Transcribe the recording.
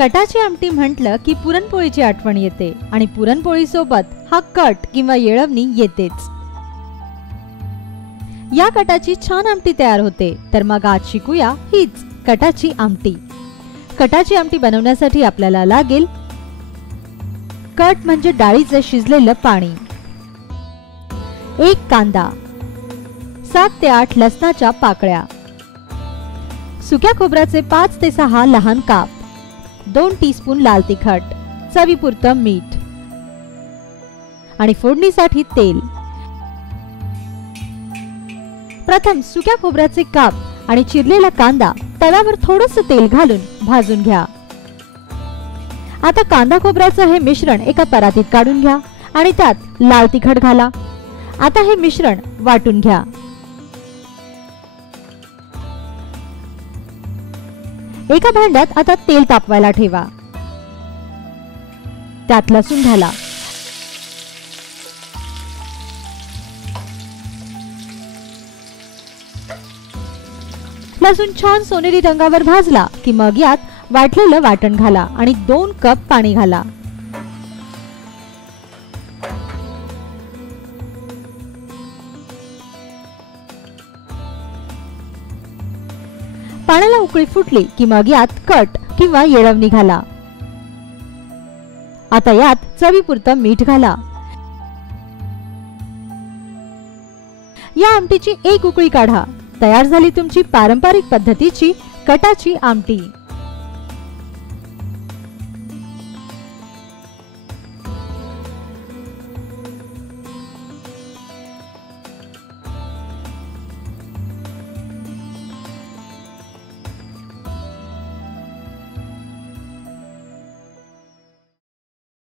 कटाची आमटी म्हटलं की पुरणपोळीची आठवण येते आणि पुरणपोळी सोबत हा कट किंवा येळवणी येतेच। या कटाची छान आमटी तयार होते, तर मग आज शिकूया हीच कटाची आमटी। कटाची आमटी बनवण्यासाठी आपल्याला लागेल कट म्हणजे डाळीचे शिजलेलं पाणी, 1 कांदा, 7 ते 8 लसणाच्या पाकळ्या, सुक्या खोबऱ्याचे 5 ते 6 लहान काप, 2 टीस्पून लाल तिखट, चवीपुरतं मीठ आणि फोडणीसाठी तेल। प्रथम सुक्या खोबऱ्याचे काप आणि चिरलेला कांदा तव्यावर थोडंसं तेल घालून भाजून घ्या। आता कांदा खोबऱ्याचं हे मिश्रण एका परातीत काढून घ्या आणि त्यात लाल तिखट घाला। आता हे मिश्रण वाटून घ्या। एका भांड्यात आता तेल तापवायला ठेवा, त्यात लसूण घाला। लसूण छान सोनेरी रंगावर भाजला की मग यात वाटलेलं वाटण घाला आणि 2 कप पाणी घाला। पाण्याला उकळी फुटली की मग यात कट किंवा येळवणी घाला। आता यात चवीपुरतं मीठ घाला। या आमटीची एक उकळी काढा। तयार झाली तुमची पारंपरिक पद्धतीची कटाची आमटी।